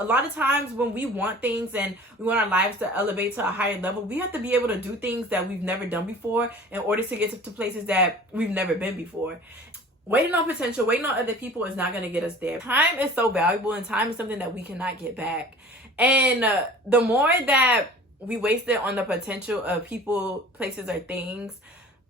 A lot of times when we want things and we want our lives to elevate to a higher level, we have to be able to do things that we've never done before in order to get to places that we've never been before. Waiting on potential, waiting on other people is not going to get us there. Time is so valuable, and time is something that we cannot get back. And the more that we waste it on the potential of people, places, or things,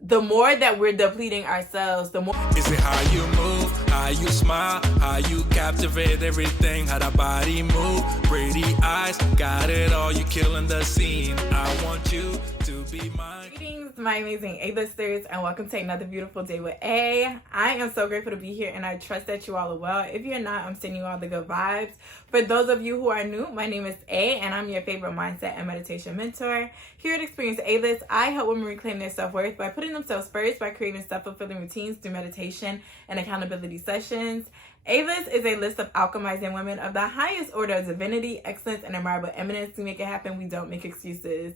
the more that we're depleting ourselves, the more. Is it how you move, how you smile, how you captivate everything, how the body move, pretty eyes, got it all, you killing the scene. I want you to be mine. Greetings, my amazing A-listers, and welcome to another beautiful day with A. I am so grateful to be here, and I trust that you all are well. If you're not, I'm sending you all the good vibes. For those of you who are new, my name is A, and I'm your favorite mindset and meditation mentor. Here at Experience A-List, I help women reclaim their self-worth by putting themselves first by creating self-fulfilling routines through meditation and accountability sessions. A-List is a list of alchemizing women of the highest order of divinity, excellence, and admirable eminence. To make it happen, we don't make excuses.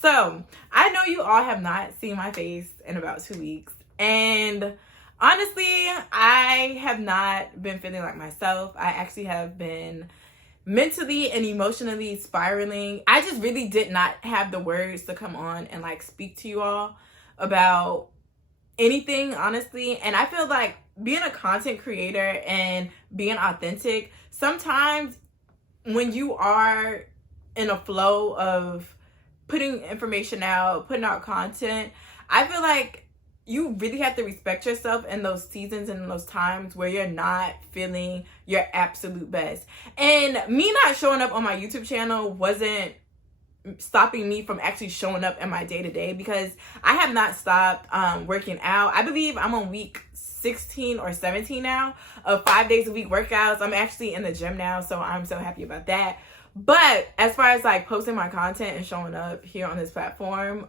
So, I know you all have not seen my face in about 2 weeks, and honestly, I have not been feeling like myself. I actually have been mentally and emotionally spiraling. I just really did not have the words to come on and speak to you all about anything, honestly. And I feel like being a content creator and being authentic, sometimes when you are in a flow of putting information out, putting out content, I feel like you really have to respect yourself in those seasons and in those times where you're not feeling your absolute best. And me not showing up on my YouTube channel wasn't stopping me from actually showing up in my day-to-day, because I have not stopped working out. I believe I'm on week 16 or 17 now of 5 days a week workouts. I'm actually in the gym now, so I'm so happy about that. But as far as posting my content and showing up here on this platform,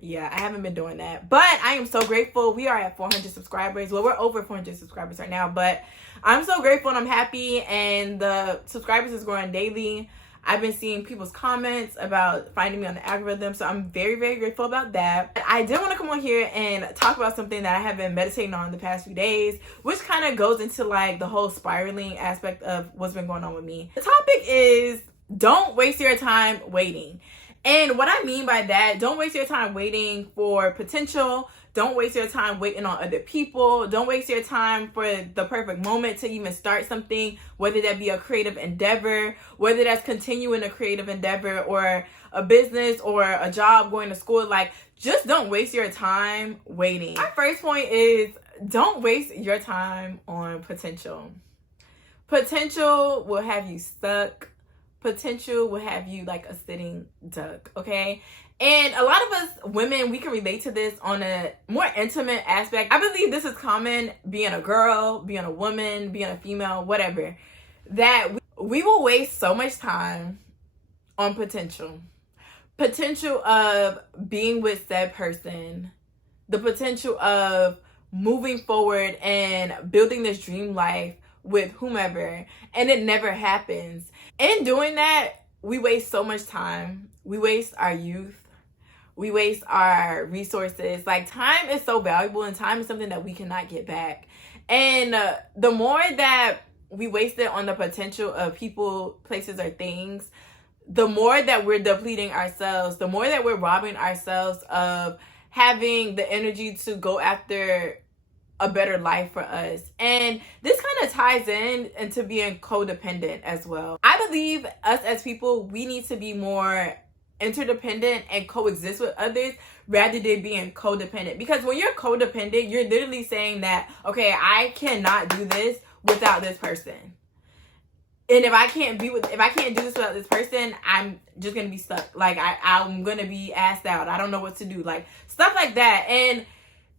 yeah, I haven't been doing that. But I am so grateful. We are at 400 subscribers. Well, we're over 400 subscribers right now, but I'm so grateful and I'm happy, and the subscribers is growing daily. I've been seeing people's comments about finding me on the algorithm, so I'm very, very grateful about that. I did want to come on here and talk about something that I have been meditating on the past few days, which kind of goes into the whole spiraling aspect of what's been going on with me. The topic is, don't waste your time waiting. And what I mean by that, don't waste your time waiting for potential. Don't waste your time waiting on other people. Don't waste your time for the perfect moment to even start something, whether that be a creative endeavor, whether that's continuing a creative endeavor or a business or a job, going to school. Just don't waste your time waiting. My first point is, don't waste your time on potential. Potential will have you stuck. Potential will have you like a sitting duck, okay? And a lot of us women, we can relate to this on a more intimate aspect. I believe this is common, being a girl, being a woman, being a female, whatever, that we will waste so much time on potential. Potential of being with said person, the potential of moving forward and building this dream life with whomever, and it never happens. In doing that, we waste so much time. We waste our youth. We waste our resources. Time is so valuable, and time is something that we cannot get back. And the more that we waste it on the potential of people, places, or things, the more that we're depleting ourselves, the more that we're robbing ourselves of having the energy to go after a better life for us. And this kind of ties into being codependent as well. I believe us as people, we need to be more interdependent and coexist with others rather than being codependent. Because when you're codependent, you're literally saying that, okay, I cannot do this without this person. And if I can't do this without this person, I'm just gonna be stuck. I'm gonna be asked out. I don't know what to do. Stuff like that. And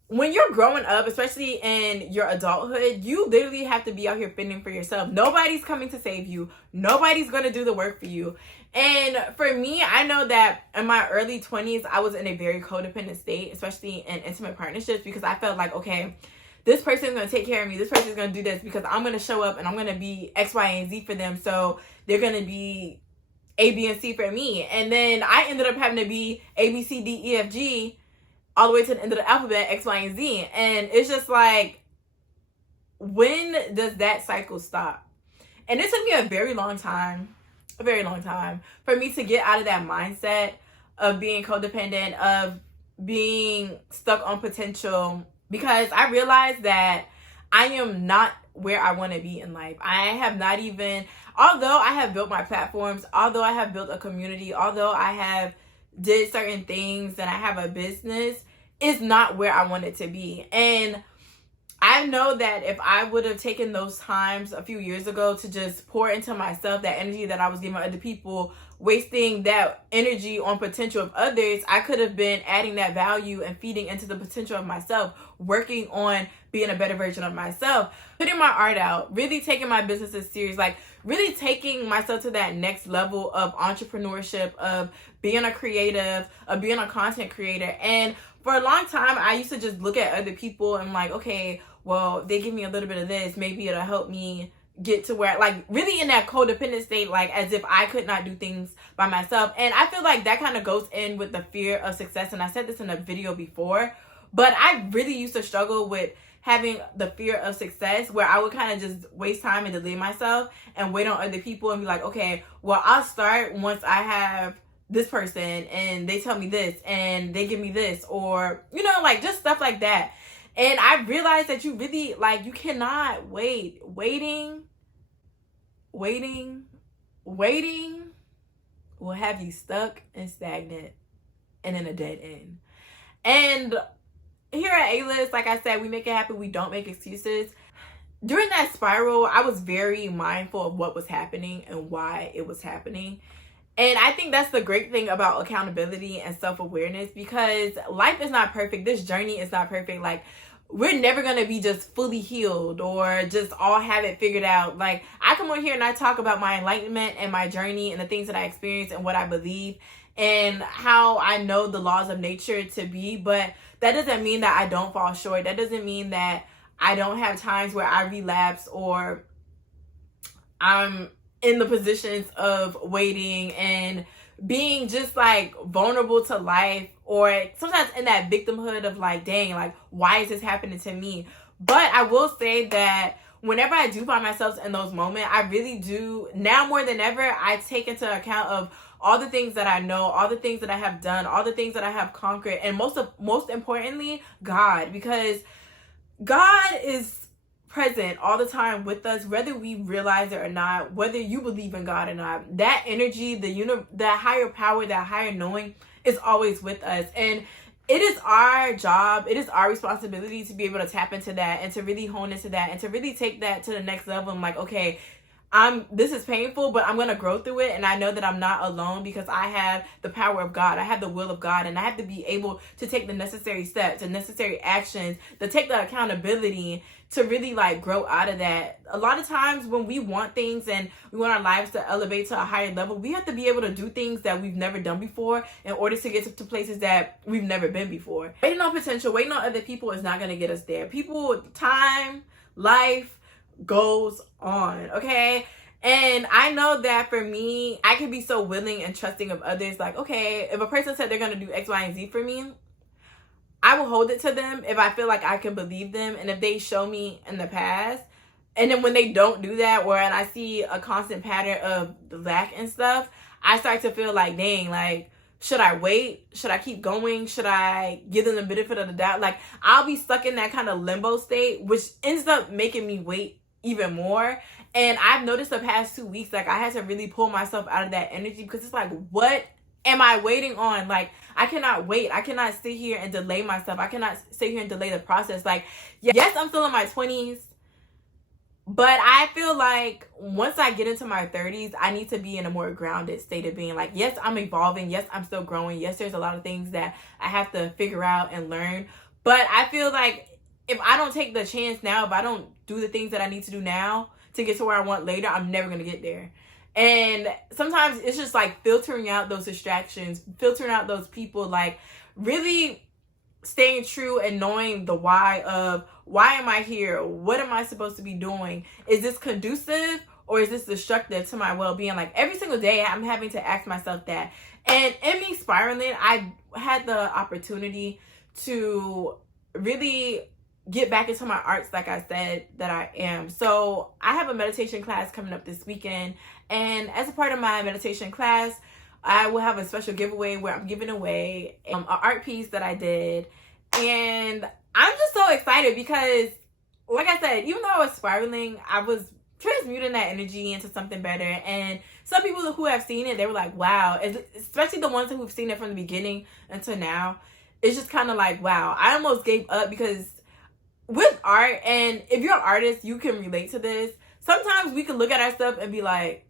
when you're growing up, especially in your adulthood, you literally have to be out here fending for yourself. Nobody's coming to save you. Nobody's going to do the work for you. And for me, I know that in my early 20s, I was in a very codependent state, especially in intimate partnerships, because I felt like, okay, this person's going to take care of me. This person's going to do this because I'm going to show up and I'm going to be X, Y, and Z for them. So they're going to be A, B, and C for me. And then I ended up having to be A, B, C, D, E, F, G, all the way to the end of the alphabet, X, Y, and Z. And it's just when does that cycle stop? And it took me a very long time for me to get out of that mindset of being codependent, of being stuck on potential, because I realized that I am not where I want to be in life. I have not even, although I have built my platforms, although I have built a community, although I have did certain things and I have a business, it's not where I want it to be. And I know that if I would have taken those times a few years ago to just pour into myself, that energy that I was giving other people, wasting that energy on potential of others, I could have been adding that value and feeding into the potential of myself, working on being a better version of myself, putting my art out, really taking my businesses serious, like really taking myself to that next level of entrepreneurship, of being a creative, of being a content creator. And for a long time, I used to just look at other people and like, okay, well, they give me a little bit of this, maybe it'll help me get to where, like, really in that codependent state, like as if I could not do things by myself. And I feel like that kind of goes in with the fear of success. And I said this in a video before, but I really used to struggle with having the fear of success, where I would kind of just waste time and delay myself and wait on other people and be like, okay, well, I'll start once I have this person and they tell me this and they give me this, or, you know, like just stuff like that. And I realized that you really, like, you cannot wait. Waiting will have you stuck and stagnant and in a dead end. And here at A-List, like I said, we make it happen. We don't make excuses. During that spiral, I was very mindful of what was happening and why it was happening. And I think that's the great thing about accountability and self-awareness, because life is not perfect. This journey is not perfect. Like, we're never going to be just fully healed or just all have it figured out. Like, I come on here and I talk about my enlightenment and my journey and the things that I experienced and what I believe and how I know the laws of nature to be. But that doesn't mean that I don't fall short. That doesn't mean that I don't have times where I relapse or I'm in the positions of waiting and being just like vulnerable to life, or sometimes in that victimhood of like, dang, like, why is this happening to me? But I will say that whenever I do find myself in those moments, I really do, now more than ever, I take into account of all the things that I know, all the things that I have done, all the things that I have conquered, and most importantly, God, because God is present all the time with us, whether we realize it or not, whether you believe in God or not. That energy, the higher power, that higher knowing is always with us. And it is our job, it is our responsibility to be able to tap into that and to really hone into that and to really take that to the next level. I'm like, okay, this is painful, but I'm going to grow through it. And I know that I'm not alone because I have the power of God. I have the will of God, and I have to be able to take the necessary steps and necessary actions, to take the accountability to really like grow out of that. A lot of times when we want things and we want our lives to elevate to a higher level, we have to be able to do things that we've never done before in order to get to places that we've never been before. Waiting on potential, waiting on other people is not going to get us there. People, time, life goes on, okay? And I know that for me, I can be so willing and trusting of others. Like, okay, if a person said they're going to do X, Y, and Z for me, I will hold it to them if I feel like I can believe them. And if they show me in the past, and then when they don't do that, or and I see a constant pattern of lack and stuff, I start to feel like, dang, like, should I wait? Should I keep going? Should I give them the benefit of the doubt? Like, I'll be stuck in that kind of limbo state, which ends up making me wait even more. And I've noticed the past 2 weeks, like, I had to really pull myself out of that energy, because it's like, what am I waiting on? Like, I cannot wait. I cannot sit here and delay myself. I cannot sit here and delay the process. Like, yes, I'm still in my 20s, but I feel like once I get into my 30s, I need to be in a more grounded state of being. Like, yes, I'm evolving. Yes, I'm still growing. Yes, there's a lot of things that I have to figure out and learn. But I feel like if I don't take the chance now, if I don't do the things that I need to do now to get to where I want later, I'm never going to get there. And sometimes it's just like filtering out those distractions, filtering out those people, like really staying true and knowing the why of, why am I here? What am I supposed to be doing? Is this conducive or is this destructive to my well-being? Like, every single day I'm having to ask myself that. And in me spiraling, I had the opportunity to really get back into my arts like I said that I am. So I have a meditation class coming up this weekend, and as a part of my meditation class, I will have a special giveaway where I'm giving away an art piece that I did. And I'm just so excited because, like I said, even though I was spiraling, I was transmuting that energy into something better. And some people who have seen it, they were like, wow, especially the ones who've seen it from the beginning until now. It's just kind of like, wow, I almost gave up, because with art, and if you're an artist, you can relate to this. Sometimes we can look at our stuff and be like,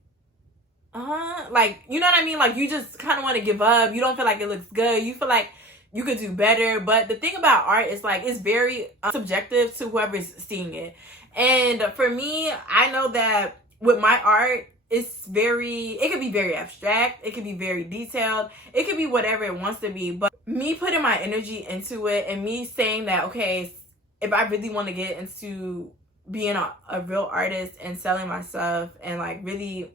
like, you know what I mean? Like, you just kind of want to give up. You don't feel like it looks good. You feel like you could do better. But the thing about art is, like, it's very subjective to whoever's seeing it. And for me, I know that with my art, it can be very abstract. It can be very detailed. It can be whatever it wants to be. But me putting my energy into it, and me saying that, okay, if I really want to get into being a real artist and selling my stuff and, like, really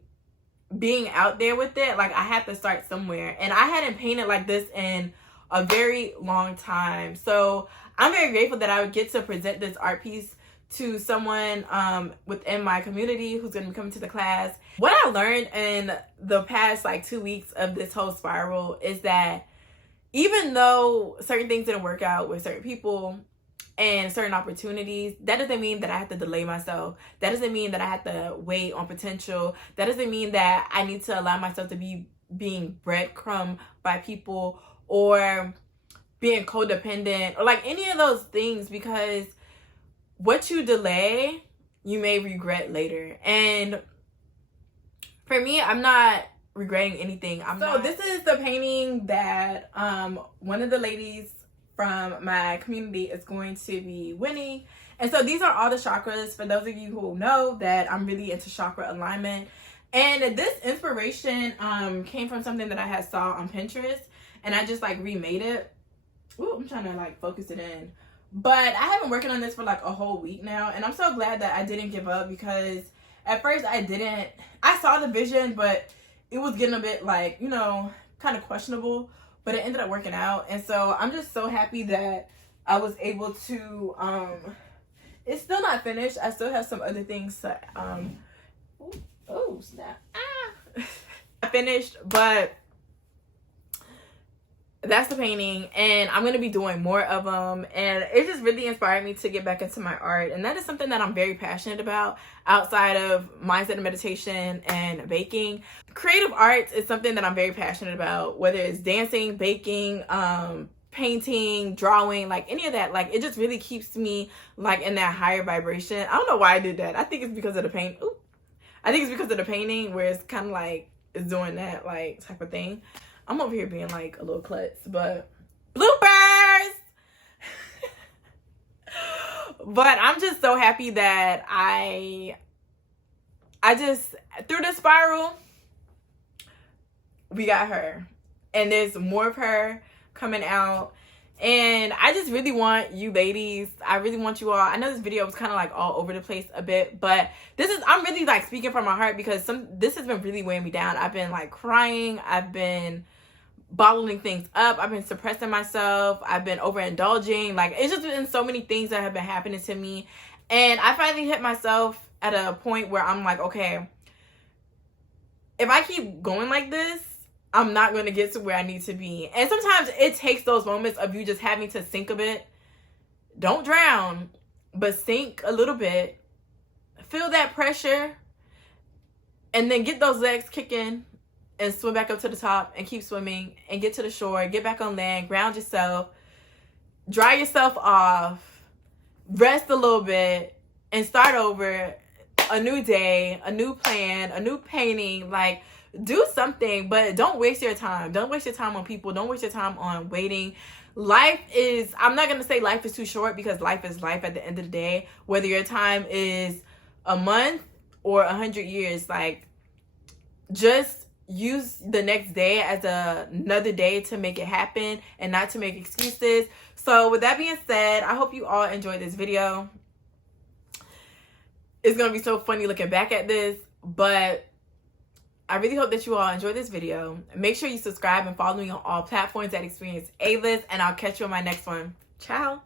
being out there with it, like, I have to start somewhere. And I hadn't painted like this in a very long time. So I'm very grateful that I would get to present this art piece to someone within my community who's going to be coming to the class. What I learned in the past, like, 2 weeks of this whole spiral is that even though certain things didn't work out with certain people and certain opportunities, that doesn't mean that I have to delay myself. That doesn't mean that I have to wait on potential. That doesn't mean that I need to allow myself to be being breadcrumbed by people or being codependent or, like, any of those things, because what you delay, you may regret later. And for me, I'm not regretting anything. This is the painting that one of the ladies from my community is going to be winning. And so these are all the chakras, for those of you who know that I'm really into chakra alignment. And this inspiration came from something that I had saw on Pinterest, and I just, like, remade it. Ooh, I'm trying to, like, focus it in. But I have been working on this for, like, a whole week now, and I'm so glad that I didn't give up, because at first I saw the vision, but it was getting a bit, like, you know, kind of questionable, but it ended up working out. And so I'm just so happy that I was able to, it's still not finished. I still have some other things to, oh, snap. I finished, but that's the painting, and I'm going to be doing more of them. And it just really inspired me to get back into my art. And that is something that I'm very passionate about outside of mindset and meditation and baking. Creative arts is something that I'm very passionate about, whether it's dancing, baking, painting, drawing, like, any of that. Like, it just really keeps me, like, in that higher vibration. I don't know why I did that. I think it's because of the paint. Ooh. I think it's because of the painting, where it's kind of like it's doing that, like, type of thing. I'm over here being, like, a little klutz, but bloopers! But I'm just so happy that I just, through the spiral, we got her. And there's more of her coming out. And I just really want you ladies, I really want you all, I know this video was kind of, like, all over the place a bit, but I'm really, like, speaking from my heart, because this has been really weighing me down. I've been, like, crying. I've been bottling things up. I've been suppressing myself. I've been overindulging. Like, it's just been so many things that have been happening to me. And I finally hit myself at a point where I'm like, okay, if I keep going like this, I'm not going to get to where I need to be. And sometimes it takes those moments of you just having to sink a bit. Don't drown, but sink a little bit. Feel that pressure. And then get those legs kicking and swim back up to the top and keep swimming and get to the shore. Get back on land. Ground yourself. Dry yourself off. Rest a little bit. And start over. A new day. A new plan. A new painting. Like, do something, but don't waste your time. Don't waste your time on people. Don't waste your time on waiting. Life is, I'm not going to say life is too short, because life is life at the end of the day. Whether your time is a month or 100 years, like, just use the next day as another day to make it happen and not to make excuses. So with that being said, I hope you all enjoyed this video. It's going to be so funny looking back at this, but I really hope that you all enjoyed this video. Make sure you subscribe and follow me on all platforms at Experience A-List, and I'll catch you on my next one. Ciao.